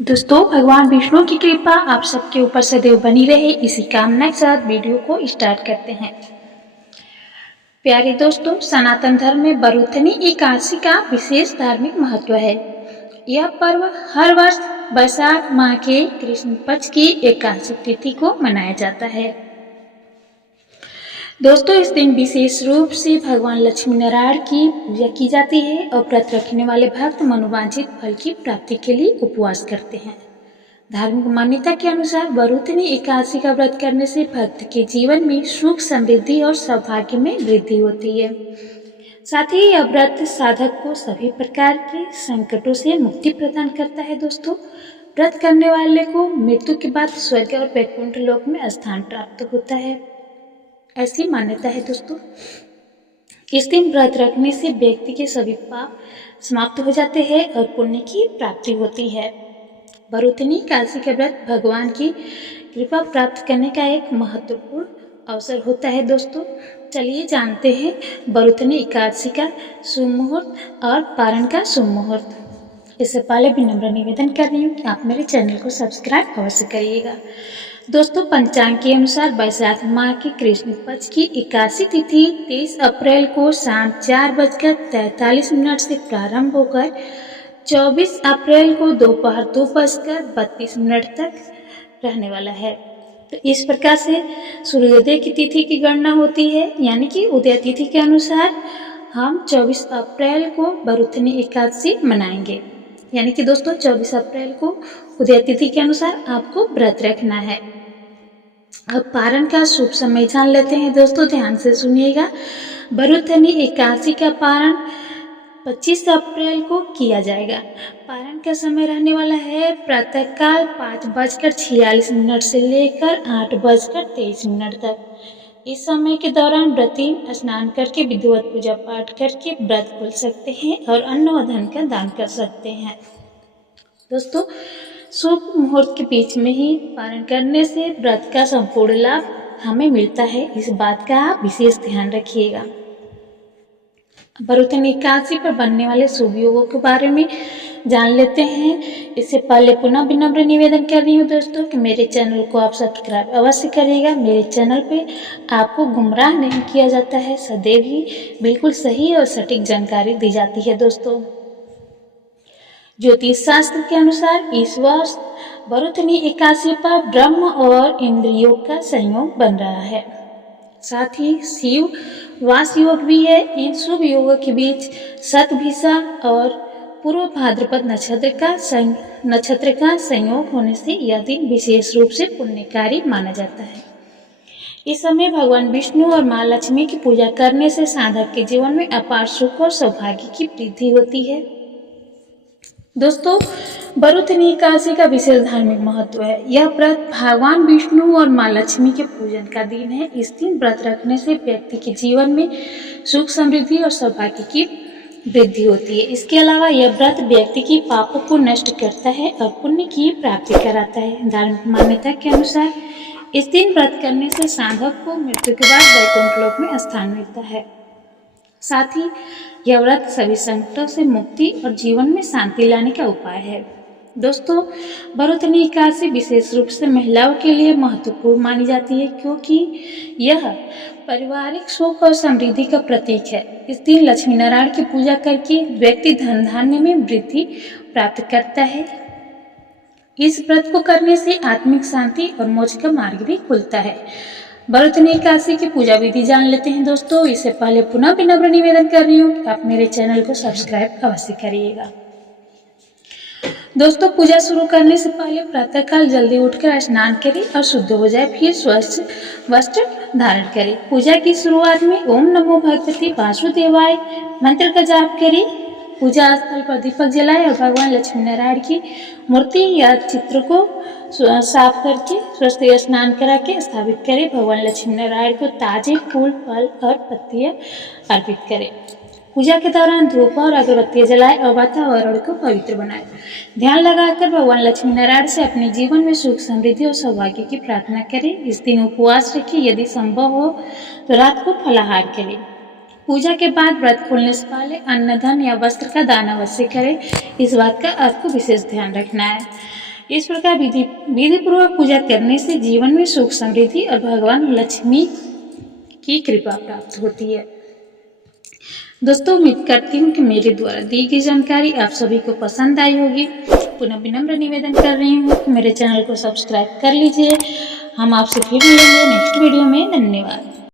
दोस्तों, भगवान विष्णु की कृपा आप सबके ऊपर सदैव बनी रहे, इसी कामना के साथ वीडियो को स्टार्ट करते हैं। प्यारे दोस्तों, सनातन धर्म में बरूथनी एकादशी का विशेष धार्मिक महत्व है। यह पर्व हर वर्ष वैशाख माह के कृष्ण पक्ष की एकादशी तिथि को मनाया जाता है। दोस्तों, इस दिन विशेष रूप से भगवान लक्ष्मी नारायण की पूजा की जाती है और व्रत रखने वाले भक्त मनोवांछित फल की प्राप्ति के लिए उपवास करते हैं। धार्मिक मान्यता के अनुसार बरूथनी एकादशी का व्रत करने से भक्त के जीवन में सुख, समृद्धि और सौभाग्य में वृद्धि होती है। साथ ही यह व्रत साधक को सभी प्रकार के संकटों से मुक्ति प्रदान करता है। दोस्तों, व्रत करने वाले को मृत्यु के बाद स्वर्ग और वैकुंठ लोक में स्थान प्राप्त होता है, ऐसी मान्यता है। दोस्तों, इस दिन व्रत रखने से व्यक्ति के सभी पाप समाप्त हो जाते हैं और पुण्य की प्राप्ति होती है। बरूथनी एकादशी का व्रत भगवान की कृपा प्राप्त करने का एक महत्वपूर्ण अवसर होता है। दोस्तों, चलिए जानते हैं बरूथनी एकादशी का शुभ मुहूर्त और पारण का शुभ मुहूर्त। इससे पहले भी नम्र निवेदन कर रही हूँ कि आप मेरे चैनल को सब्सक्राइब अवश्य करिएगा। दोस्तों, पंचांग के अनुसार वैशाख माह की कृष्ण पक्ष की एकादशी तिथि 23 अप्रैल को शाम 4:43 से प्रारंभ होकर 24 अप्रैल को दोपहर 2:32 तक रहने वाला है। तो इस प्रकार से सूर्योदय की तिथि की गणना होती है, यानी कि उदय तिथि के अनुसार हम 24 अप्रैल को बरूथनी एकादशी मनाएंगे। यानी कि दोस्तों 24 अप्रैल को उदय तिथि के अनुसार आपको व्रत रखना है। अब पारण का शुभ समय जान लेते हैं। दोस्तों, ध्यान से सुनिएगा। बरूथनी एकादशी का पारण 25 अप्रैल को किया जाएगा। पारण का समय रहने वाला है प्रातःकाल 5:46 से लेकर 8:23 तक। इस समय के दौरान व्रती स्नान करके विधिवत पूजा पाठ करके व्रत खोल सकते हैं और अन्न व धन का दान कर सकते हैं। दोस्तों, शुभ मुहूर्त के बीच में ही पारण करने से व्रत का संपूर्ण लाभ हमें मिलता है, इस बात का आप विशेष ध्यान रखिएगा। बरूथनी एकादशी पर बनने वाले शुभ योगों के बारे में जान लेते हैं। इससे पहले पुनः विनम्र निवेदन कर रही हूँ दोस्तों कि मेरे चैनल को आप सब्सक्राइब अवश्य करिएगा। मेरे चैनल पे आपको गुमराह नहीं किया जाता है, सदैव ही बिल्कुल सही और सटीक जानकारी दी जाती है। दोस्तों, ज्योतिष शास्त्र के अनुसार इस वर्ष बरूथनी एकादशी पर ब्रह्म और इंद्रियों का संयोग बन रहा है। साथ ही शिव वास योग भी है। इन शुभ योगों के बीच शतभिषा और पूर्व भाद्रपद नक्षत्र का संयोग होने से यह दिन विशेष रूप से पुण्यकारी माना जाता है। इस समय भगवान विष्णु और माँ लक्ष्मी की पूजा करने से साधक के जीवन में अपार सुख और सौभाग्य की वृद्धि होती है। दोस्तों, बरूथनी एकादशी का विशेष धार्मिक महत्व है। यह व्रत भगवान विष्णु और माँ लक्ष्मी के पूजन का दिन है। इस दिन व्रत रखने से व्यक्ति के जीवन में सुख, समृद्धि और सौभाग्य की वृद्धि होती है। इसके अलावा यह व्रत व्यक्ति की पापों को नष्ट करता है और पुण्य की प्राप्ति कराता है। धार्मिक मान्यता के अनुसार इस दिन व्रत करने से साधक को मृत्यु के बाद वैकुंठ लोक में स्थान मिलता है। साथ ही यह व्रत सभी संकटों से मुक्ति और जीवन में शांति लाने का उपाय है। दोस्तों, बरूथनी एकादशी विशेष रूप से महिलाओं के लिए महत्वपूर्ण मानी जाती है, क्योंकि यह पारिवारिक सुख और समृद्धि का प्रतीक है। इस दिन लक्ष्मी नारायण की पूजा करके व्यक्ति धन धान्य में वृद्धि प्राप्त करता है। इस व्रत को करने से आत्मिक शांति और मोक्ष का मार्ग भी खुलता है। बरूथनी एकादशी की पूजा विधि जान लेते हैं। दोस्तों, इससे पहले पुनः विनम्र निवेदन कर रही हूँ कि आप मेरे चैनल को सब्सक्राइब अवश्य करिएगा। दोस्तों, पूजा शुरू करने से पहले प्रातःकाल जल्दी उठकर स्नान करें और शुद्ध हो जाए, फिर स्वच्छ वस्त्र धारण करें। पूजा की शुरुआत में ओम नमो भगवते वासुदेवाय मंत्र का जाप करें। पूजा स्थल पर दीपक जलाएं और भगवान लक्ष्मी नारायण की मूर्ति या चित्र को साफ करके स्वस्थ स्नान करा के स्थापित करें। भगवान लक्ष्मी नारायण को ताजे फूल, फल और पत्तियां अर्पित करें। पूजा के दौरान धूप और अगरबत्तियां जलाएं और वातावरण को पवित्र बनाएं। ध्यान लगाकर भगवान लक्ष्मी नारायण से अपने जीवन में सुख, समृद्धि और सौभाग्य की प्रार्थना करें। इस दिन उपवास रखें, यदि संभव हो तो रात को फलाहार करें। पूजा के बाद व्रत खोलने से पहले अन्न, धन या वस्त्र का दान अवश्य करें। इस बात का आपको विशेष ध्यान रखना है। इस प्रकार विधि पूर्वक पूजा करने से जीवन में सुख समृद्धि और भगवान लक्ष्मी की कृपा प्राप्त होती है। दोस्तों, उम्मीद करती हूँ कि मेरे द्वारा दी गई जानकारी आप सभी को पसंद आई होगी। पुनः विनम्र निवेदन कर रही हूँ कि मेरे चैनल को सब्सक्राइब कर लीजिए। हम आपसे फिर मिलेंगे नेक्स्ट वीडियो में। धन्यवाद।